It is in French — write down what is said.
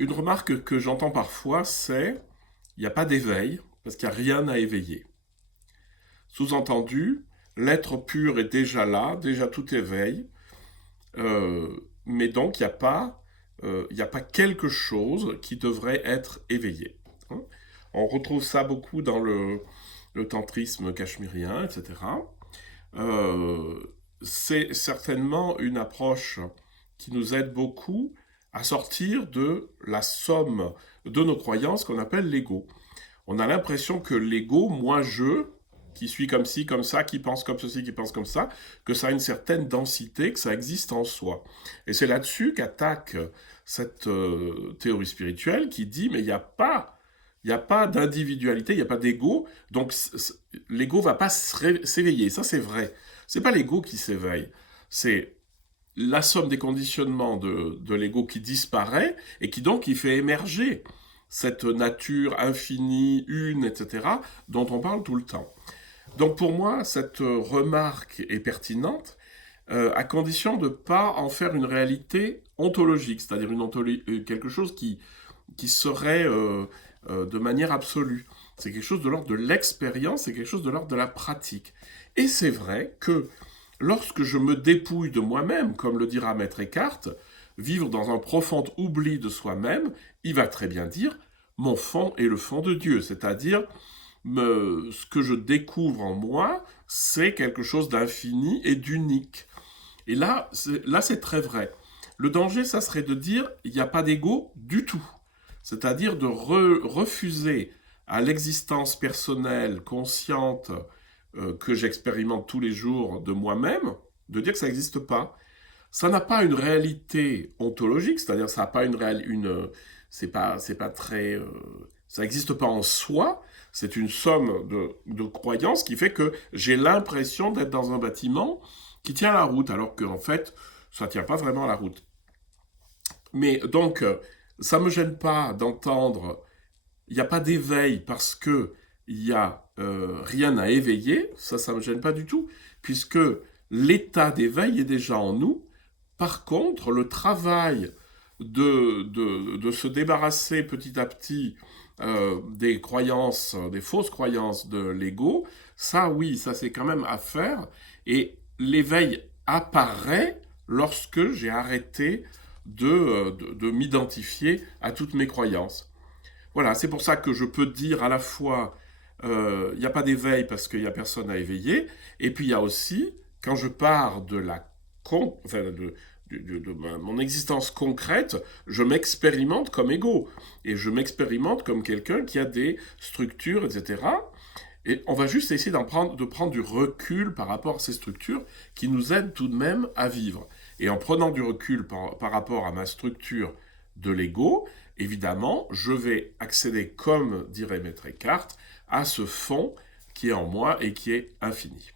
Une remarque que j'entends parfois, c'est il n'y a pas d'éveil parce qu'il n'y a rien à éveiller. Sous-entendu, l'être pur est déjà là, déjà tout éveille, mais donc il n'y a pas quelque chose qui devrait être éveillé. Hein. On retrouve ça beaucoup dans le tantrisme cachemirien, etc. Euh, c'est certainement une approche qui nous aide beaucoup à sortir de la somme de nos croyances qu'on appelle l'ego. On a l'impression que l'ego, moi je, qui suis comme ci, comme ça, qui pense comme ceci, qui pense comme ça, que ça a une certaine densité, que ça existe en soi. Et c'est là-dessus qu'attaque cette théorie spirituelle qui dit, mais il n'y a pas d'individualité, il n'y a pas d'ego, donc l'ego ne va pas s'éveiller. Ça, c'est vrai. C'est pas l'ego qui s'éveille, c'est la somme des conditionnements de l'ego qui disparaît et qui donc qui fait émerger cette nature infinie, une, etc., dont on parle tout le temps. Donc pour moi, cette remarque est pertinente à condition de ne pas en faire une réalité ontologique, c'est-à-dire quelque chose qui serait de manière absolue. C'est quelque chose de l'ordre de l'expérience, c'est quelque chose de l'ordre de la pratique. Et c'est vrai que lorsque je me dépouille de moi-même, comme le dira Maître Eckhart, vivre dans un profond oubli de soi-même, il va très bien dire mon fond est le fond de Dieu, c'est-à-dire ce que je découvre en moi, c'est quelque chose d'infini et d'unique. Et là, c'est très vrai. Le danger, ça serait de dire il n'y a pas d'ego du tout, c'est-à-dire de refuser à l'existence personnelle, consciente, que j'expérimente tous les jours de moi-même, de dire que ça n'existe pas. Ça n'a pas une réalité ontologique, c'est-à-dire ça n'a pas c'est pas très, ça n'existe pas en soi. C'est une somme de croyances qui fait que j'ai l'impression d'être dans un bâtiment qui tient la route, alors qu'en fait, ça ne tient pas vraiment la route. Mais donc, ça ne me gêne pas d'entendre il n'y a pas d'éveil parce que il y a rien à éveiller, ça me gêne pas du tout, puisque l'état d'éveil est déjà en nous. Par contre, le travail de se débarrasser petit à petit des croyances, des fausses croyances de l'ego, ça oui, ça c'est quand même à faire. Et l'éveil apparaît lorsque j'ai arrêté de m'identifier à toutes mes croyances. Voilà, c'est pour ça que je peux dire à la fois, il n'y a pas d'éveil parce qu'il n'y a personne à éveiller, et puis il y a aussi, quand je pars de enfin, mon existence concrète, je m'expérimente comme ego, et je m'expérimente comme quelqu'un qui a des structures, etc. Et on va juste essayer de prendre du recul par rapport à ces structures qui nous aident tout de même à vivre. Et en prenant du recul par rapport à ma structure de l'ego, évidemment, je vais accéder, comme dirait Maître Eckhart, à ce fond qui est en moi et qui est infini.